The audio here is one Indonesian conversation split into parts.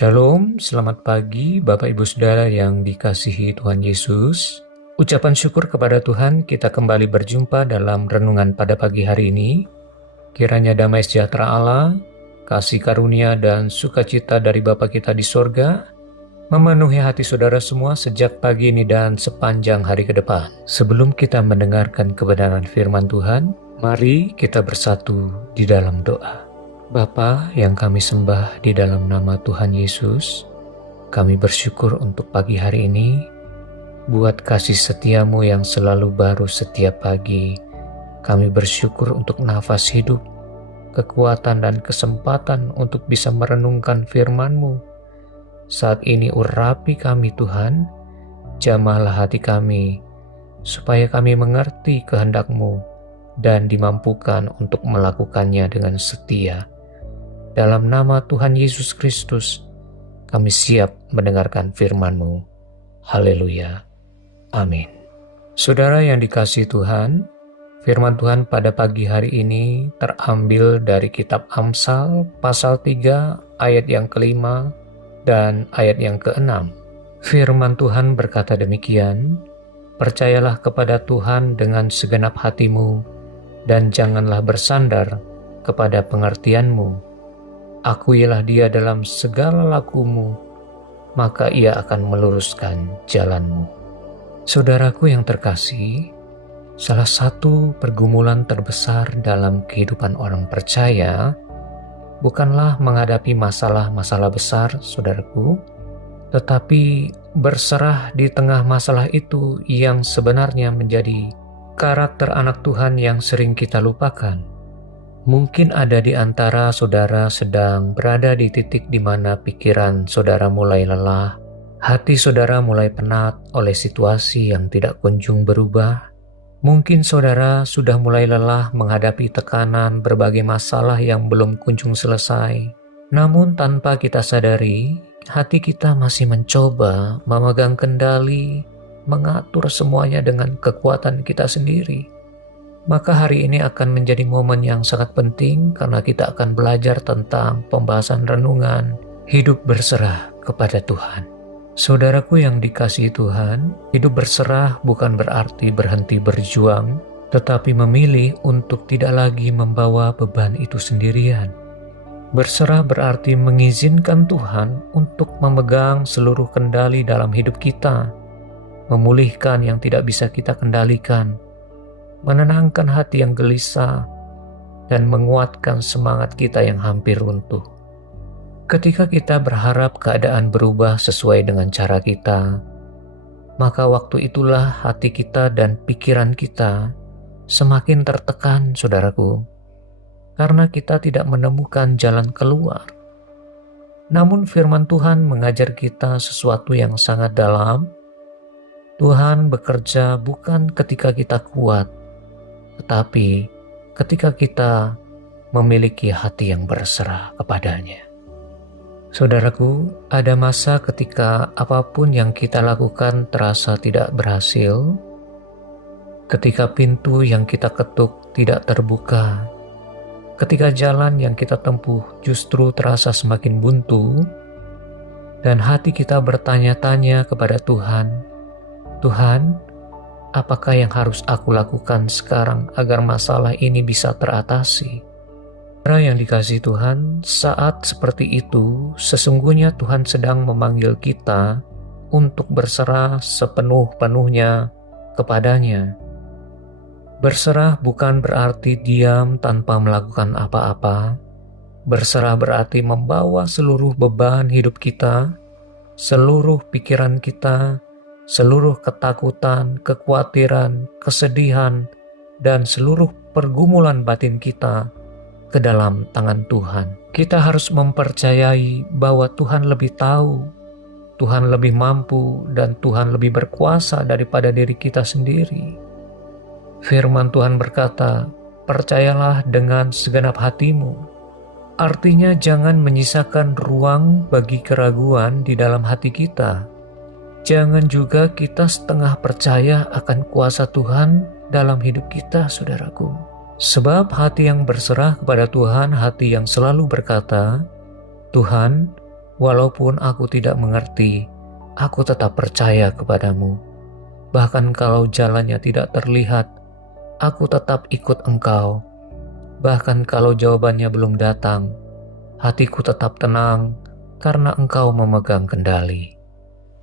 Shalom, selamat pagi Bapak Ibu Saudara yang dikasihi Tuhan Yesus. Ucapan syukur kepada Tuhan, kita kembali berjumpa dalam renungan pada pagi hari ini. Kiranya damai sejahtera Allah, kasih karunia dan sukacita dari Bapa kita di sorga, memenuhi hati saudara semua sejak pagi ini dan sepanjang hari ke depan. Sebelum kita mendengarkan kebenaran firman Tuhan, mari kita bersatu di dalam doa. Bapa yang kami sembah di dalam nama Tuhan Yesus, kami bersyukur untuk pagi hari ini, buat kasih setiamu yang selalu baru setiap pagi. Kami bersyukur untuk nafas hidup, kekuatan dan kesempatan untuk bisa merenungkan firman-Mu. Saat ini urapi kami Tuhan, jamahlah hati kami, supaya kami mengerti kehendak-Mu dan dimampukan untuk melakukannya dengan setia. Dalam nama Tuhan Yesus Kristus, kami siap mendengarkan firman-Mu. Haleluya. Amin. Saudara yang dikasihi Tuhan, firman Tuhan pada pagi hari ini terambil dari kitab Amsal pasal 3 ayat yang ke-5 dan ayat yang ke-6. Firman Tuhan berkata demikian, "Percayalah kepada Tuhan dengan segenap hatimu dan janganlah bersandar kepada pengertianmu. Akuilah Dia dalam segala lakumu, maka Ia akan meluruskan jalanmu." Saudaraku yang terkasih, salah satu pergumulan terbesar dalam kehidupan orang percaya bukanlah menghadapi masalah-masalah besar, saudaraku, tetapi berserah di tengah masalah itu yang sebenarnya menjadi karakter anak Tuhan yang sering kita lupakan. Mungkin ada di antara saudara sedang berada di titik di mana pikiran saudara mulai lelah, hati saudara mulai penat oleh situasi yang tidak kunjung berubah. Mungkin saudara sudah mulai lelah menghadapi tekanan berbagai masalah yang belum kunjung selesai. Namun tanpa kita sadari, hati kita masih mencoba memegang kendali, mengatur semuanya dengan kekuatan kita sendiri. Maka hari ini akan menjadi momen yang sangat penting karena kita akan belajar tentang pembahasan renungan hidup berserah kepada Tuhan. Saudaraku yang dikasihi Tuhan, hidup berserah bukan berarti berhenti berjuang, tetapi memilih untuk tidak lagi membawa beban itu sendirian. Berserah berarti mengizinkan Tuhan untuk memegang seluruh kendali dalam hidup kita, memulihkan yang tidak bisa kita kendalikan, menenangkan hati yang gelisah, dan menguatkan semangat kita yang hampir runtuh. Ketika kita berharap keadaan berubah sesuai dengan cara kita, maka waktu itulah hati kita dan pikiran kita semakin tertekan, saudaraku, karena kita tidak menemukan jalan keluar. Namun firman Tuhan mengajar kita sesuatu yang sangat dalam. Tuhan bekerja bukan ketika kita kuat, tetapi ketika kita memiliki hati yang berserah kepadanya. Saudaraku, ada masa ketika apapun yang kita lakukan terasa tidak berhasil, ketika pintu yang kita ketuk tidak terbuka, ketika jalan yang kita tempuh justru terasa semakin buntu, dan hati kita bertanya-tanya kepada Tuhan, "Tuhan, apakah yang harus aku lakukan sekarang agar masalah ini bisa teratasi?" Para yang dikasihi Tuhan, saat seperti itu, sesungguhnya Tuhan sedang memanggil kita untuk berserah sepenuh-penuhnya kepadanya. Berserah bukan berarti diam tanpa melakukan apa-apa. Berserah berarti membawa seluruh beban hidup kita, seluruh pikiran kita, seluruh ketakutan, kekhawatiran, kesedihan, dan seluruh pergumulan batin kita ke dalam tangan Tuhan. Kita harus mempercayai bahwa Tuhan lebih tahu, Tuhan lebih mampu, dan Tuhan lebih berkuasa daripada diri kita sendiri. Firman Tuhan berkata, "Percayalah dengan segenap hatimu." Artinya jangan menyisakan ruang bagi keraguan di dalam hati kita. Jangan juga kita setengah percaya akan kuasa Tuhan dalam hidup kita, saudaraku. Sebab hati yang berserah kepada Tuhan, hati yang selalu berkata, "Tuhan, Walaupun aku tidak mengerti, aku tetap percaya kepadamu. Bahkan kalau jalannya tidak terlihat, aku tetap ikut Engkau. Bahkan kalau jawabannya belum datang, hatiku tetap tenang karena Engkau memegang kendali.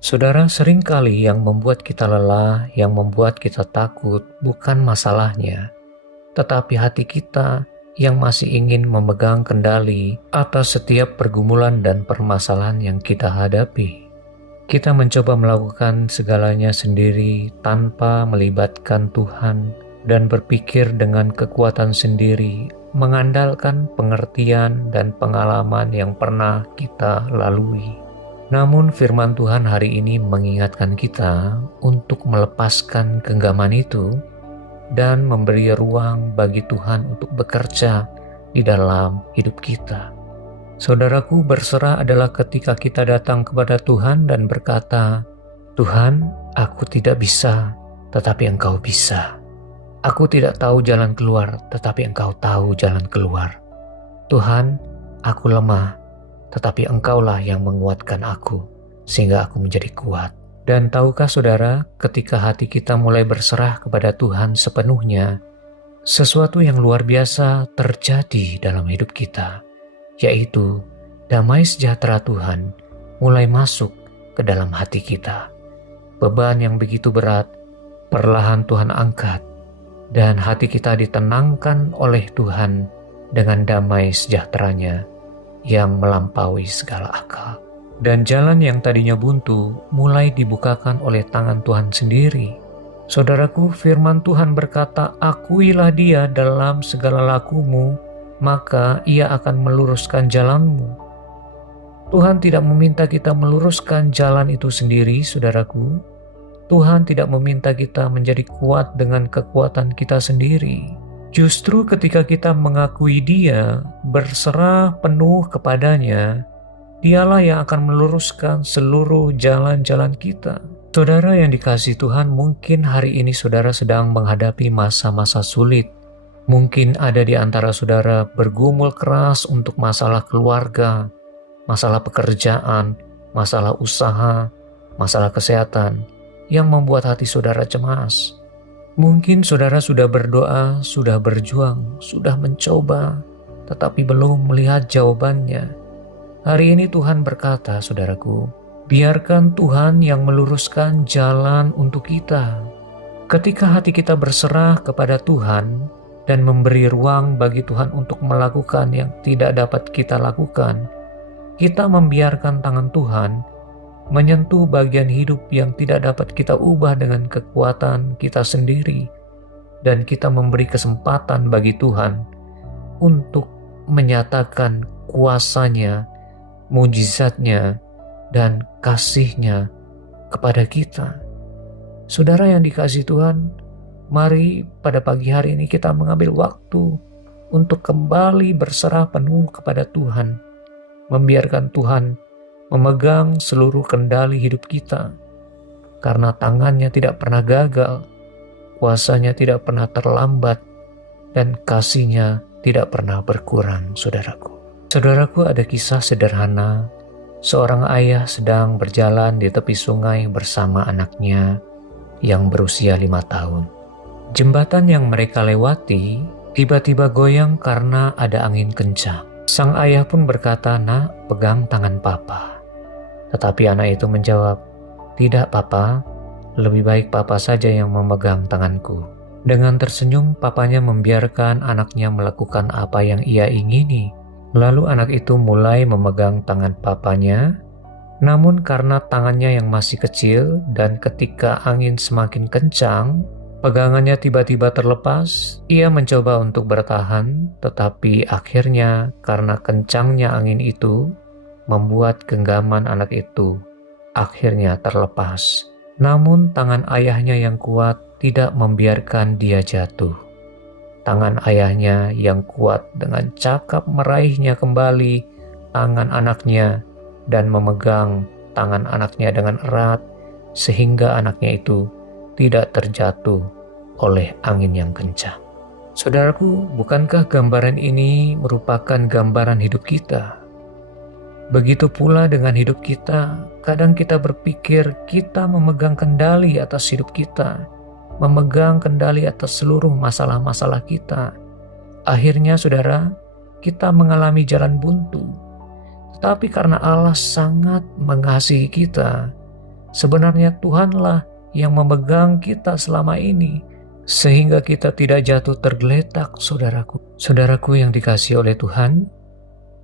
Saudara, seringkali yang membuat kita lelah, yang membuat kita takut, bukan masalahnya, tetapi hati kita yang masih ingin memegang kendali atas setiap pergumulan dan permasalahan yang kita hadapi. Kita mencoba melakukan segalanya sendiri tanpa melibatkan Tuhan dan berpikir dengan kekuatan sendiri, mengandalkan pengertian dan pengalaman yang pernah kita lalui. Namun firman Tuhan hari ini mengingatkan kita untuk melepaskan genggaman itu dan memberi ruang bagi Tuhan untuk bekerja di dalam hidup kita. Saudaraku, berserah adalah ketika kita datang kepada Tuhan dan berkata, "Tuhan, aku tidak bisa, tetapi Engkau bisa. Aku tidak tahu jalan keluar, tetapi Engkau tahu jalan keluar. Tuhan, aku lemah, tetapi Engkaulah yang menguatkan aku, sehingga aku menjadi kuat." Dan tahukah saudara, ketika hati kita mulai berserah kepada Tuhan sepenuhnya, sesuatu yang luar biasa terjadi dalam hidup kita, yaitu damai sejahtera Tuhan mulai masuk ke dalam hati kita. Beban yang begitu berat, perlahan Tuhan angkat, dan hati kita ditenangkan oleh Tuhan dengan damai sejahteranya yang melampaui segala akal. Dan jalan yang tadinya buntu mulai dibukakan oleh tangan Tuhan sendiri. Saudaraku, firman Tuhan berkata, "Akuilah Dia dalam segala lakumu, maka Ia akan meluruskan jalanmu." Tuhan tidak meminta kita meluruskan jalan itu sendiri, saudaraku. Tuhan tidak meminta kita menjadi kuat dengan kekuatan kita sendiri. Justru ketika kita mengakui Dia, berserah penuh kepadanya, Dialah yang akan meluruskan seluruh jalan-jalan kita. Saudara yang dikasihi Tuhan, mungkin hari ini saudara sedang menghadapi masa-masa sulit. Mungkin ada di antara saudara bergumul keras untuk masalah keluarga, masalah pekerjaan, masalah usaha, masalah kesehatan yang membuat hati saudara cemas. Mungkin saudara sudah berdoa, sudah berjuang, sudah mencoba, tetapi belum melihat jawabannya. Hari ini Tuhan berkata, saudaraku, biarkan Tuhan yang meluruskan jalan untuk kita. Ketika hati kita berserah kepada Tuhan dan memberi ruang bagi Tuhan untuk melakukan yang tidak dapat kita lakukan, kita membiarkan tangan Tuhan menyentuh bagian hidup yang tidak dapat kita ubah dengan kekuatan kita sendiri, dan kita memberi kesempatan bagi Tuhan untuk menyatakan kuasa-Nya, mujizat-Nya, dan kasih-Nya kepada kita. Saudara yang dikasihi Tuhan, mari pada pagi hari ini kita mengambil waktu untuk kembali berserah penuh kepada Tuhan, membiarkan Tuhan memegang seluruh kendali hidup kita, karena tangan-Nya tidak pernah gagal, kuasa-Nya tidak pernah terlambat, dan kasih-Nya tidak pernah berkurang, saudaraku. Saudaraku, ada kisah sederhana. Seorang ayah sedang berjalan di tepi sungai bersama anaknya yang berusia 5 tahun. Jembatan yang mereka lewati tiba-tiba goyang karena ada angin kencang. Sang ayah pun berkata, "Nak, pegang tangan papa." Tetapi anak itu menjawab, "Tidak papa, lebih baik papa saja yang memegang tanganku." Dengan tersenyum, papanya membiarkan anaknya melakukan apa yang ia ingini. Lalu anak itu mulai memegang tangan papanya, namun karena tangannya yang masih kecil dan ketika angin semakin kencang, pegangannya tiba-tiba terlepas. Ia mencoba untuk bertahan, tetapi akhirnya karena kencangnya angin itu, membuat genggaman anak itu akhirnya terlepas. Namun tangan ayahnya yang kuat tidak membiarkan dia jatuh. Tangan ayahnya yang kuat dengan cakap meraihnya kembali tangan anaknya dan memegang tangan anaknya dengan erat sehingga anaknya itu tidak terjatuh oleh angin yang kencang. Saudaraku, bukankah gambaran ini merupakan gambaran hidup kita? Begitu pula dengan hidup kita. Kadang kita berpikir kita memegang kendali atas hidup kita, memegang kendali atas seluruh masalah-masalah kita. Akhirnya saudara, kita mengalami jalan buntu. Tetapi karena Allah sangat mengasihi kita, sebenarnya Tuhanlah yang memegang kita selama ini, sehingga kita tidak jatuh tergeletak, saudaraku. Saudaraku yang dikasihi oleh Tuhan,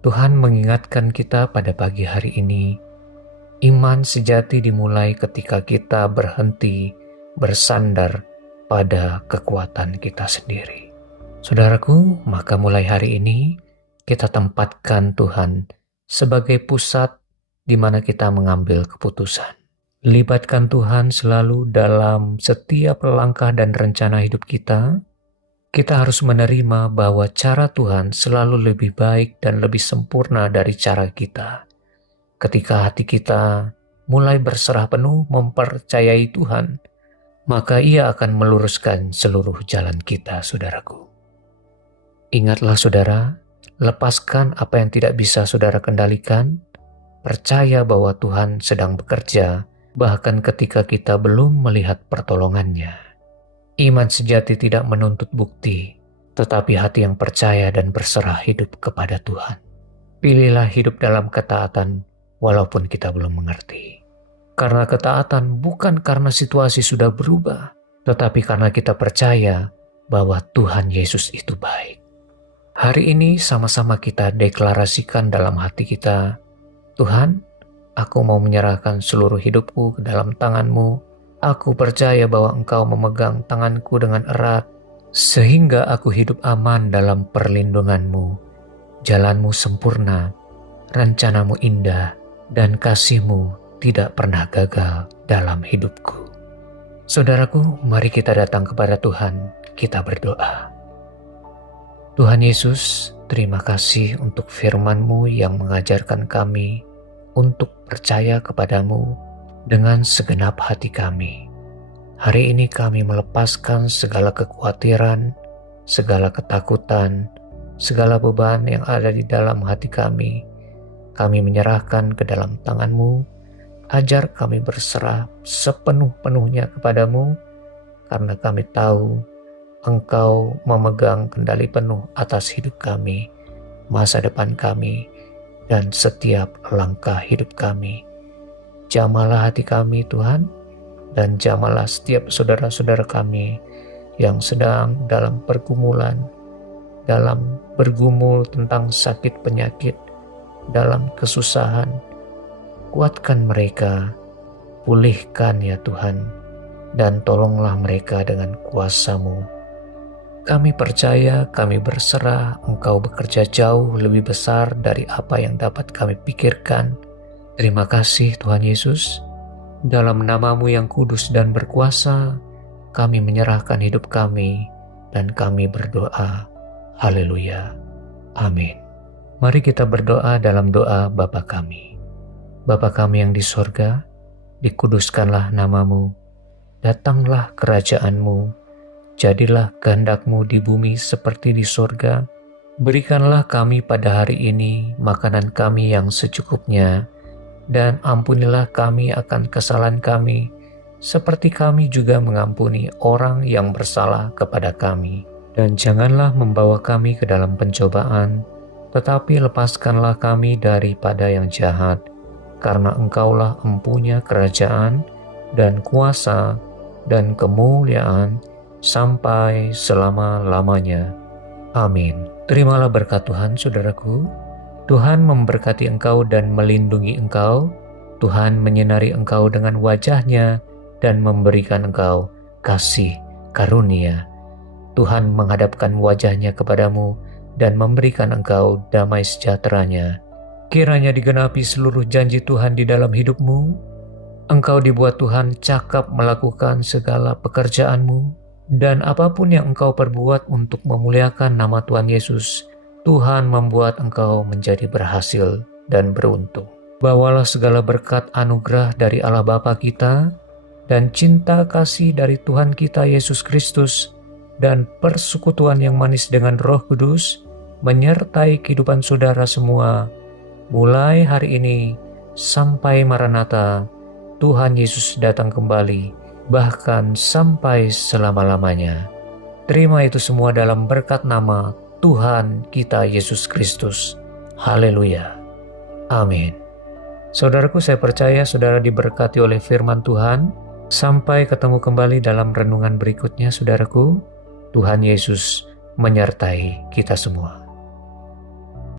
Tuhan mengingatkan kita pada pagi hari ini, iman sejati dimulai ketika kita berhenti bersandar pada kekuatan kita sendiri. Saudaraku, maka mulai hari ini kita tempatkan Tuhan sebagai pusat di mana kita mengambil keputusan. Libatkan Tuhan selalu dalam setiap langkah dan rencana hidup kita. Kita harus menerima bahwa cara Tuhan selalu lebih baik dan lebih sempurna dari cara kita. Ketika hati kita mulai berserah penuh mempercayai Tuhan, maka Ia akan meluruskan seluruh jalan kita, saudaraku. Ingatlah saudara, lepaskan apa yang tidak bisa saudara kendalikan, percaya bahwa Tuhan sedang bekerja, bahkan ketika kita belum melihat pertolongannya. Iman sejati tidak menuntut bukti, tetapi hati yang percaya dan berserah hidup kepada Tuhan. Pilihlah hidup dalam ketaatan walaupun kita belum mengerti. Karena ketaatan bukan karena situasi sudah berubah, tetapi karena kita percaya bahwa Tuhan Yesus itu baik. Hari ini sama-sama kita deklarasikan dalam hati kita, Tuhan, aku mau menyerahkan seluruh hidupku ke dalam tangan-Mu. Aku percaya bahwa Engkau memegang tanganku dengan erat, sehingga aku hidup aman dalam perlindungan-Mu. Jalan-Mu sempurna, rencana-Mu indah, dan kasih-Mu tidak pernah gagal dalam hidupku. Saudaraku, mari kita datang kepada Tuhan, kita berdoa. Tuhan Yesus, terima kasih untuk firman-Mu yang mengajarkan kami untuk percaya kepadamu dengan segenap hati kami. Hari ini kami melepaskan segala kekhawatiran, segala ketakutan, segala beban yang ada di dalam hati kami. Kami menyerahkan ke dalam tangan-Mu, ajar kami berserah sepenuh-penuhnya kepadamu, karena kami tahu Engkau memegang kendali penuh atas hidup kami, masa depan kami, dan setiap langkah hidup kami. Jamalah hati kami Tuhan, dan jamalah setiap saudara-saudara kami yang sedang dalam pergumulan, dalam bergumul tentang sakit penyakit, dalam kesusahan. Kuatkan mereka, pulihkan ya Tuhan, dan tolonglah mereka dengan kuasa-Mu. Kami percaya, kami berserah, Engkau bekerja jauh lebih besar dari apa yang dapat kami pikirkan. Terima kasih Tuhan Yesus. Dalam nama-Mu yang kudus dan berkuasa, kami menyerahkan hidup kami dan kami berdoa. Haleluya. Amin. Mari kita berdoa dalam doa Bapa kami. Bapa kami yang di sorga, dikuduskanlah nama-Mu. Datanglah kerajaan-Mu. Jadilah kehendak-Mu di bumi seperti di sorga. Berikanlah kami pada hari ini makanan kami yang secukupnya, dan ampunilah kami akan kesalahan kami, seperti kami juga mengampuni orang yang bersalah kepada kami. Dan janganlah membawa kami ke dalam pencobaan, tetapi lepaskanlah kami daripada yang jahat, karena Engkaulah empunya kerajaan, dan kuasa, dan kemuliaan, sampai selama-lamanya. Amin. Terimalah berkat Tuhan, saudaraku. Tuhan memberkati engkau dan melindungi engkau. Tuhan menyinari engkau dengan wajah-Nya dan memberikan engkau kasih karunia. Tuhan menghadapkan wajah-Nya kepadamu dan memberikan engkau damai sejahtera-Nya. Kiranya digenapi seluruh janji Tuhan di dalam hidupmu. Engkau dibuat Tuhan cakap melakukan segala pekerjaanmu, dan apapun yang engkau perbuat untuk memuliakan nama Tuhan Yesus, Tuhan membuat engkau menjadi berhasil dan beruntung. Bawalah segala berkat anugerah dari Allah Bapa kita, dan cinta kasih dari Tuhan kita Yesus Kristus, dan persekutuan yang manis dengan Roh Kudus, menyertai kehidupan saudara semua, mulai hari ini sampai Maranatha, Tuhan Yesus datang kembali, bahkan sampai selama-lamanya. Terima itu semua dalam berkat nama Tuhan kita Yesus Kristus. Haleluya. Amin. Saudaraku, saya percaya saudara diberkati oleh firman Tuhan. Sampai ketemu kembali dalam renungan berikutnya, saudaraku. Tuhan Yesus menyertai kita semua.